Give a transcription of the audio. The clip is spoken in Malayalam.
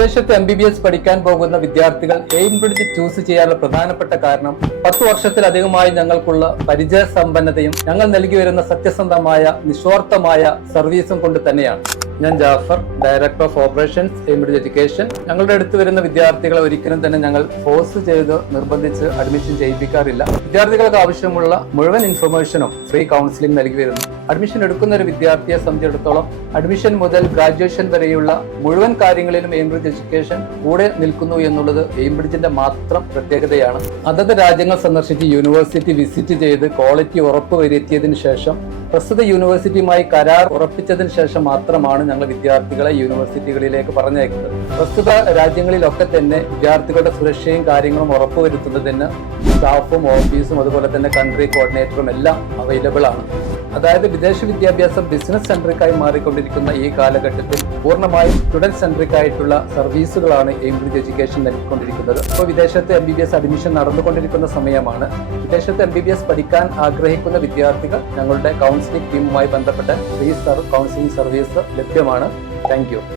വിദേശത്ത് MBBS പഠിക്കാൻ പോകുന്ന വിദ്യാർത്ഥികൾ എയിംബ്രിഡ്ജ് ചൂസ് ചെയ്യാനുള്ള പ്രധാനപ്പെട്ട കാരണം 10 വർഷത്തിലധികമായി ഞങ്ങൾക്കുള്ള പരിചയസമ്പന്നതയും ഞങ്ങൾ നൽകി വരുന്ന സത്യസന്ധമായ നിസ്വാർത്ഥമായ സർവീസും കൊണ്ട് തന്നെയാണ്. ഞാൻ Jafar, director of operations Aimbridge education. ഞങ്ങളുടെ അടുത്ത് വരുന്ന വിദ്യാർത്ഥികളെ ഒരിക്കലും തന്നെ ഞങ്ങൾ ഫോഴ്സ് ചെയ്ത് നിർബന്ധിച്ച് അഡ്മിഷൻ ചെയ്യിപ്പിക്കാറില്ല. വിദ്യാർത്ഥികൾക്ക് ആവശ്യമുള്ള മുഴുവൻ ഇൻഫർമേഷനും ഫ്രീ കൗൺസിലിംഗ് നൽകി വരുന്നു. അഡ്മിഷൻ എടുക്കുന്ന ഒരു വിദ്യാർത്ഥിയെ സംബന്ധിച്ചിടത്തോളം അഡ്മിഷൻ മുതൽ ഗ്രാജുവേഷൻ വരെയുള്ള മുഴുവൻ കാര്യങ്ങളിലും എയിംബ്രിഡ്ജ് എഡ്യൂക്കേഷൻ കൂടെ നിൽക്കുന്നു എന്നുള്ളത് എയിംബ്രിഡ്ജിന്റെ മാത്രം പ്രത്യേകതയാണ്. അതത് രാജ്യങ്ങൾ സന്ദർശിച്ച് യൂണിവേഴ്സിറ്റി വിസിറ്റ് ചെയ്ത് ക്വാളിറ്റി ഉറപ്പുവരുത്തിയതിനു ശേഷം പ്രസ്തുത യൂണിവേഴ്സിറ്റിയുമായി കരാർ ഉറപ്പിച്ചതിന് ശേഷം മാത്രമാണ് ഞങ്ങൾ വിദ്യാർത്ഥികളെ യൂണിവേഴ്സിറ്റികളിലേക്ക് പറഞ്ഞയക്കുന്നത്. പ്രസ്തുത രാജ്യങ്ങളിലൊക്കെ തന്നെ വിദ്യാർത്ഥികളുടെ സുരക്ഷയും കാര്യങ്ങളും ഉറപ്പുവരുത്തുന്നതിന് സ്റ്റാഫും ഓഫീസും അതുപോലെ തന്നെ കൺട്രി കോർഡിനേറ്ററും എല്ലാം അവൈലബിൾ ആണ്. അതായത് വിദേശ വിദ്യാഭ്യാസം ബിസിനസ് സെൻട്രിക്കായി മാറിക്കൊണ്ടിരിക്കുന്ന ഈ കാലഘട്ടത്തിൽ പൂർണ്ണമായും സ്റ്റുഡന്റ് സെൻട്രിക് ആയിട്ടുള്ള സർവീസുകളാണ് എയിംബ്രിഡ്ജ് എഡ്യൂക്കേഷൻ നൽകിക്കൊണ്ടിരിക്കുന്നത്. ഇപ്പോൾ വിദേശത്ത് MBBS അഡ്മിഷൻ നടന്നുകൊണ്ടിരിക്കുന്ന സമയമാണ്. വിദേശത്ത് MBBS പഠിക്കാൻ ആഗ്രഹിക്കുന്ന വിദ്യാർത്ഥികൾ ഞങ്ങളുടെ കൗൺസിലിംഗ് ടീമുമായി ബന്ധപ്പെട്ട് ഫ്രീ കൗൺസിലിംഗ് സർവീസ് ലഭ്യമാണ്. Thank you.